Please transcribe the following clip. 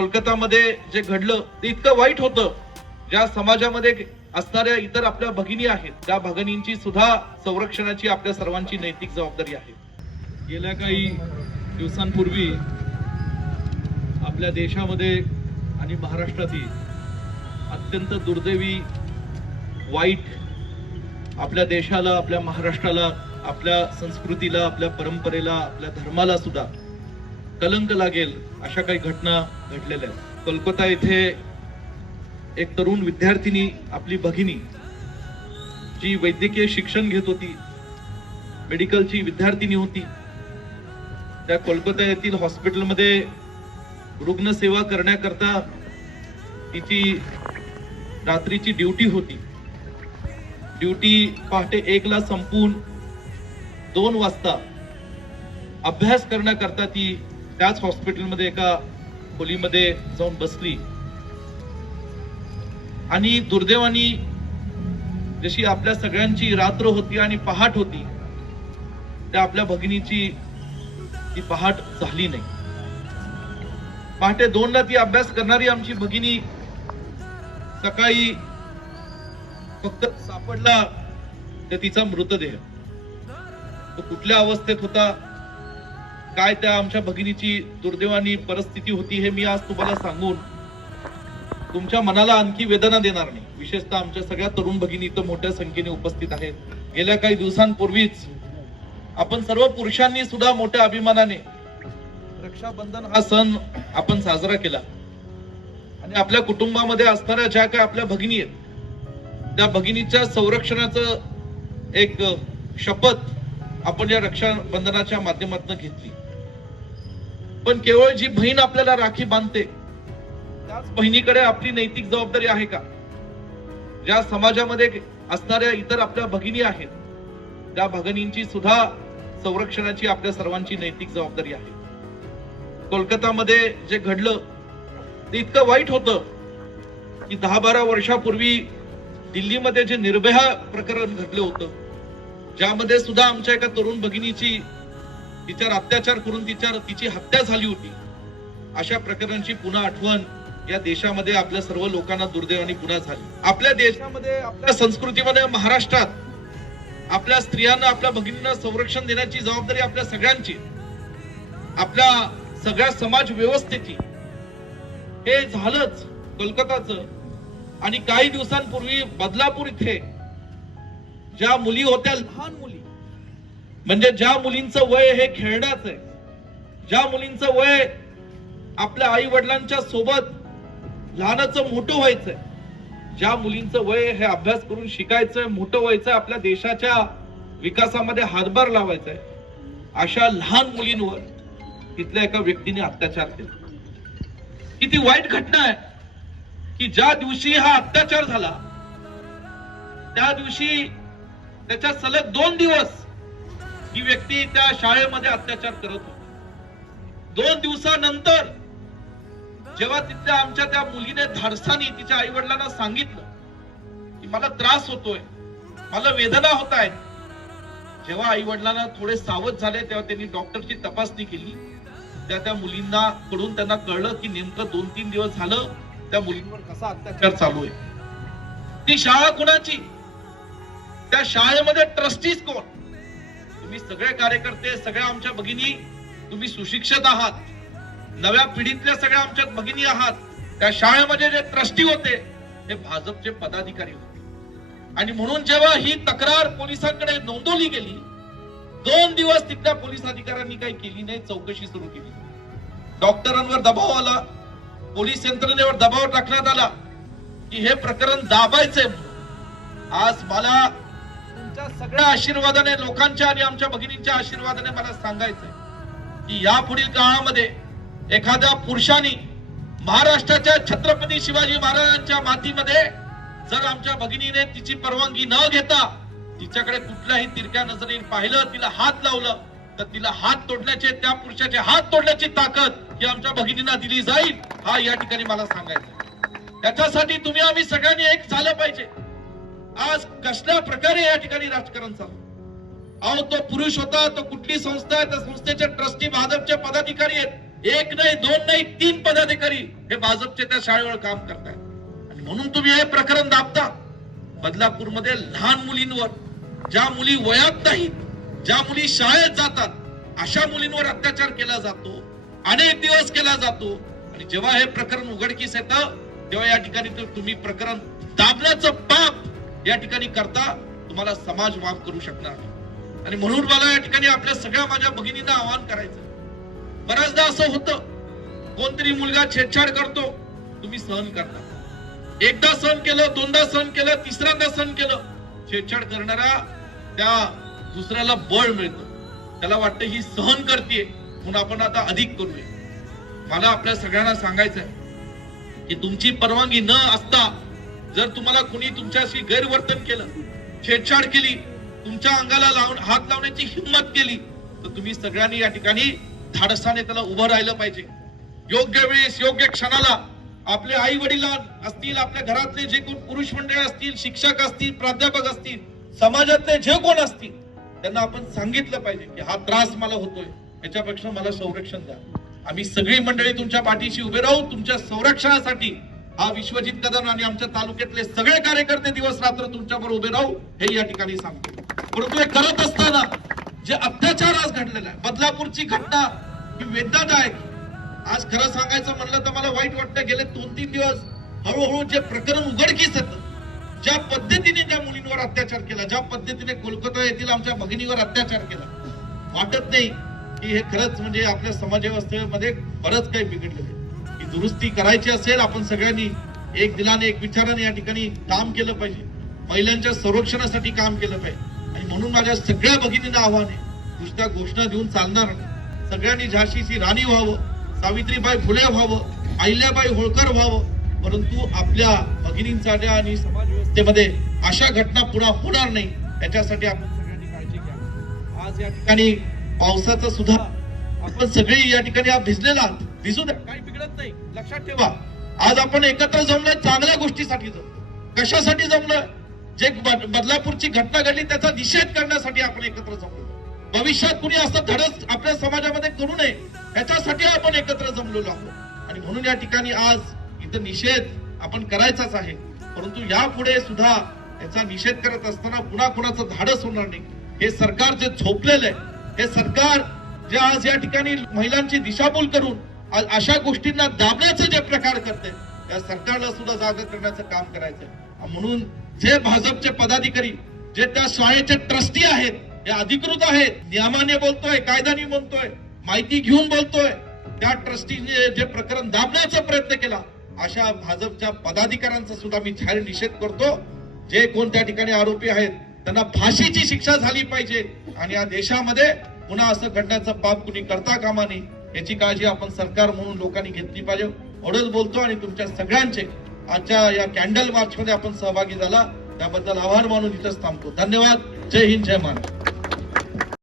कोलकातामध्ये जे घडलं ते इतकं वाईट होतं. ज्या समाजामध्ये असणाऱ्या इतर आपल्या भगिनी आहेत त्या भगिनींची सुद्धा संरक्षणाची आपल्या सर्वांची नैतिक जबाबदारी आहे. गेल्या काही दिवसांपूर्वी आपल्या देशामध्ये आणि महाराष्ट्रातील अत्यंत दुर्दैवी वाईट आपल्या देशाला आपल्या महाराष्ट्राला आपल्या संस्कृतीला आपल्या परंपरेला आपल्या धर्माला सुद्धा कलंक लागेल अशा काही घटना घडलेल्या आहेत. कोलकाता येथे एक तरुण विद्यार्थिनी आपली भगिनी जी वैद्यकीय शिक्षण घेत होती मेडिकलची विद्यार्थिनी होती त्या कोलकाता येथील हॉस्पिटलमध्ये रुग्णसेवा करण्याकरता तिची रात्रीची ड्युटी होती. ड्युटी पहाटे एकला संपून दोन वाजता अभ्यास करण्याकरता ती त्याच हॉस्पिटलमध्ये एका खोलीमध्ये जाऊन बसली. आणि दुर्दैवानी जशी आपल्या सगळ्यांची रात्र होती आणि पहाट होती त्या आपल्या भगिनीची ती पहाट झाली नाही. पहाटे दोनला ती अभ्यास करणारी आमची भगिनी सकाळी फक्त सापडला तर तिचा मृतदेह. तो कुठल्या अवस्थेत होता? काय त्या आमच्या भगिनीची दुर्दैवानी परिस्थिती होती हे मी आज तुम्हाला सांगून तुमच्या मनाला आणखी वेदना देणार नाही. विशेषतः आमच्या सगळ्या तरुण भगिनी इथं मोठ्या संख्येने उपस्थित आहेत. गेल्या काही दिवसांपूर्वीच आपण सर्व पुरुषांनी सुद्धा मोठ्या अभिमानाने रक्षाबंधन हा सण आपण साजरा केला. आणि आपल्या कुटुंबामध्ये असणाऱ्या ज्या काय आपल्या भगिनी आहेत त्या भगिनीच्या संरक्षणाचं एक शपथ आपण या रक्षाबंधनाच्या माध्यमातून घेतली. पण केवळ जी बहीण आपल्याला राखी बांधते त्याच बहिणीकडे आपली नैतिक जबाबदारी आहे का? ज्या समाजामध्ये असणाऱ्या इतर आपल्या भगिनी आहेत त्या भगिनींची सुद्धा संरक्षणाची आपल्या सर्वांची नैतिक जबाबदारी आहे. कोलकातामध्ये जे घडलं ते इतकं वाईट होतं की दहा बारा वर्षापूर्वी दिल्लीमध्ये जे निर्भया प्रकरण घडलं होतं ज्यामध्ये सुद्धा आमच्या एका तरुण भगिनीची तिच्यावर अत्याचार करून तिच्यावर तिची हत्या झाली होती. अशा प्रकरणांची पुन्हा आठवण या देशामध्ये आपल्या सर्व लोकांना दुर्दैवाने पुन्हा झाली. आपल्या देशामध्ये आपल्या संस्कृतीमध्ये महाराष्ट्रात आपल्या स्त्रियांना आपल्या भगिनींना संरक्षण देण्याची जबाबदारी आपल्या सगळ्यांची आपल्या सगळ्या समाज व्यवस्थेची. हे झालंच कोलकाताच आणि काही दिवसांपूर्वी बदलापूर इथे ज्या मुली होत्या लहान मुली म्हणजे ज्या मुलींचं वय हे खेळण्याचं आहे ज्या मुलींचं वय आपल्या आई वडिलांच्या सोबत लहानाचं मोठं व्हायचंय ज्या मुलींचं वय हे अभ्यास करून शिकायचंय मोठं व्हायचंय आपल्या देशाच्या विकासामध्ये हातभार लावायचाय अशा लहान मुलींवर तिथल्या एका व्यक्तीने अत्याचार केला. किती वाईट घटना आहे की ज्या दिवशी हा अत्याचार झाला त्या दिवशी त्याच्या सलग दोन दिवस ही व्यक्ती त्या शाळेमध्ये अत्याचार करत होती. दोन दिवसानंतर जेव्हा तिथल्या आमच्या त्या मुलीने धाडसानी तिच्या आई वडिलांना सांगितलं की मला त्रास होतोय मला वेदना होत आहेत जेव्हा आई वडिलांना थोडे सावध झाले तेव्हा त्यांनी डॉक्टरची तपासणी केली. त्या त्या मुलींना कडून त्यांना कळलं की नेमकं दोन तीन दिवस झालं त्या मुलींवर कसा अत्याचार चालू आहे. ती शाळा कुणाची? त्या शाळेमध्ये ट्रस्टीज कोण? तुम्ही सगळे कार्यकर्ते सगळ्या आमच्या भगिनी तुम्ही सुशिक्षित आहात. नव्या पिढीतल्या सगळ्या आमच्या भगिनी आहात. त्या शाळेमध्ये जे ट्रस्टी होते हे भाजपचे पदाधिकारी होते. आणि म्हणून जेव्हा ही तक्रार पोलिसांकडे नोंदवली गेली दोन दिवस तिथल्या पोलीस अधिकाऱ्यांनी काही केली नाही चौकशी सुरू केली. डॉक्टरांवर दबाव आला पोलीस यंत्रणेवर दबाव टाकण्यात आला की हे प्रकरण दाबायचंय आज मला सगळ्या आशीर्वादाने लोकांच्या आणि आमच्या भगिनींच्या आशीर्वादाने मला सांगायचंय की यापुढील काळामध्ये एखाद्या पुरुषांनी महाराष्ट्राच्या छत्रपती शिवाजी महाराजांच्या मातीमध्ये जर आमच्या भगिनीने तिची परवानगी न घेता तिच्याकडे कुठल्याही तिरक्या नजरेने पाहिलं तिला हात लावलं तर तिला हात तोडण्याचे त्या पुरुषाचे हात तोडण्याची ताकद ही आमच्या भगिनींना दिली जाईल हा या ठिकाणी मला सांगायचं त्याच्यासाठी तुम्ही आम्ही सगळ्यांनी एक झालं पाहिजे. आज कसल्या प्रकारे या ठिकाणी राजकारण चालू? अहो तो पुरुष होता तो कुठली संस्था आहे? त्या संस्थेचे ट्रस्टी भाजपचे पदाधिकारी आहेत. एक नाही दोन नाही तीन पदाधिकारी हे भाजपचे त्या शाळेवर काम करतायत. आणि म्हणून तुम्ही हे प्रकरण दाबता. बदलापूरमध्ये लहान मुलींवर ज्या मुली वयात नाहीत ज्या मुली शाळेत जातात अशा मुलींवर अत्याचार केला जातो अनेक दिवस केला जातो. आणि जेव्हा हे प्रकरण उघडकीस येतं तेव्हा या ठिकाणी तर तुम्ही प्रकरण दाबण्याचं पाप या ठिकाणी करता तुम्हाला समाज माफ करू शकणार. आणि म्हणून मला या ठिकाणी आपल्या सगळ्या माझ्या भगिनींना आवाहन करायचं. बऱ्याचदा असं होतं कोणतरी मुलगा छेडछाड करतो तुम्ही सहन करता एकदा सहन केलं दोनदा सहन केलं तिसऱ्यांदा सहन केलं छेडछाड करणारा त्या दुसऱ्याला बळ मिळतं. त्याला वाटतं ही सहन करते म्हणून आपण आता अधिक करूया. मला आपल्या सगळ्यांना सांगायचं आहे की तुमची परवानगी न असता जर तुम्हाला कुणी तुमच्याशी गैरवर्तन केलं छेडछाड केली तुमच्या अंगाला लावून हात लावण्याची हिंमत केली तर तुम्ही सगळ्यांनी या ठिकाणी धाडसाने त्याला उभं राहिलं पाहिजे. योग्य वेळेस योग्य क्षणाला आपले आई वडील असतील आपल्या घरातले जे कोण पुरुष मंडळ असतील शिक्षक असतील प्राध्यापक असतील समाजातले जे कोण असतील त्यांना आपण सांगितलं पाहिजे की हा त्रास मला होतोय याच्यापेक्षा मला संरक्षण द्या. आम्ही सगळी मंडळी तुमच्या पाठीशी उभे राहू तुमच्या संरक्षणासाठी हा विश्वजित कदम आणि आमच्या तालुक्यातले सगळे कार्यकर्ते दिवस रात्र तुमच्यावर उभे राहू हे या ठिकाणी सांगतो. परंतु हे करत असताना जे अत्याचार आज घडलेला आहे बदलापूरची घटना ही वेदनादायक आज खरं सांगायचं म्हणलं तर मला वाईट वाटतं गेले दोन तीन दिवस हळूहळू जे प्रकरण उघडकीस येतं ज्या पद्धतीने त्या मुलींवर अत्याचार केला ज्या पद्धतीने कोलकाता येथील आमच्या भगिनीवर अत्याचार केला वाटत नाही की हे खरंच म्हणजे आपल्या समाज व्यवस्थेमध्ये बरंच काही बिघडलेलं आहे. दुरुस्ती करायची असेल आपण सगळ्यांनी एक दिलाने एक विचाराने या ठिकाणी काम केलं पाहिजे. महिलांच्या संरक्षणासाठी काम केलं पाहिजे. आणि म्हणून माझ्या सगळ्या भगिनींना आव्हान आहे दुसऱ्या घोषणा देऊन चालणार नाही. सगळ्यांनी झाशीची राणी व्हावं सावित्रीबाई फुले व्हावं अहिल्याबाई होळकर व्हावं. परंतु आपल्या भगिनींचा आणि समाज व्यवस्थेमध्ये अशा घटना पुन्हा होणार नाही याच्यासाठी आपण सगळ्यांनी काळजी घ्या. आज या ठिकाणी पावसाचा सुद्धा आपण सगळे या ठिकाणी भिजलेला आहात. भिजू द्या. काही बिघडत नाही. लक्षात ठेवा. आज आपण एकत्र जमलोय चांगल्या गोष्टीसाठी जमलो कशासाठी जमलोय? जे बद- बदलापूरची घटना घडली त्याचा निषेध करण्यासाठी आपण एकत्र जमलो भविष्यात कुणी असं धडस आपल्या समाजामध्ये करू नये याच्यासाठी आपण एकत्र जमलेलो आहोत. आणि म्हणून या ठिकाणी आज इथं निषेध आपण करायचाच आहे. परंतु यापुढे सुद्धा याचा निषेध करत असताना पुन्हा कुणाचं धाडस होणार नाही. हे सरकार जे झोपलेलं आहे हे सरकार जे आज या ठिकाणी महिलांची दिशाभूल करून अशा गोष्टींना दाबण्याचे जे प्रकार करते त्या सरकारला सुद्धा जागा करण्याचं काम करायचं म्हणून जे भाजपचे पदाधिकारी जे त्या शाळेचे ट्रस्टी आहेत हे अधिकृत आहेत नियमाने बोलतोय कायद्याने बोलतोय माहिती घेऊन बोलतोय त्या ट्रस्टीने जे प्रकरण दाबण्याचा प्रयत्न केला अशा भाजपच्या पदाधिकाऱ्यांचा सुद्धा मी जाहीर निषेध करतो. जे कोण त्या ठिकाणी आरोपी आहेत त्यांना फाशीची शिक्षा झाली पाहिजे आणि या देशामध्ये पुन्हा असं घडण्याचं पाप कुणी करता कामा नये. याची काळजी आपण सरकार म्हणून लोकांनी घेतली पाहिजे. एवढंच बोलतो आणि तुमच्या सगळ्यांचे आजच्या या कॅन्डल मार्च मध्ये आपण सहभागी झाला. त्याबद्दल आभार मानून इथंच थांबतो. धन्यवाद. जय हिंद जय महाराष्ट्र.